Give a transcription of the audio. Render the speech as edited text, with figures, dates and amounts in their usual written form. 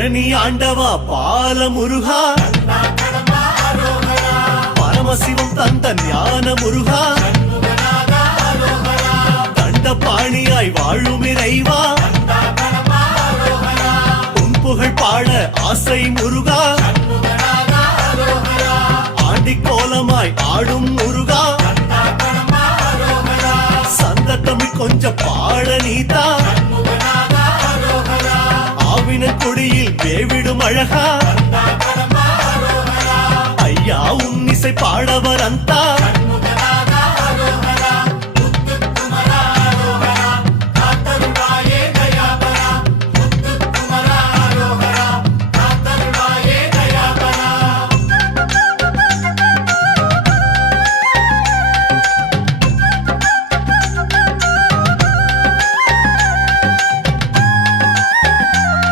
பழனி ஆண்டவா பால முருகா, பரமசிவம் தந்த ஞான முருகா, தண்டபாணியாய் வாழும் இறைவா, உன் புகழ் பாட ஆசை முருகா, ஆண்டி கோலமாய் ஆடும் முருகா, சந்த தமிழ் கொஞ்சம் பாட நீதா, ஆவின கொடியில் வேவிடும் அழகா, ஐயா உன் இசை பாடவர் அந்த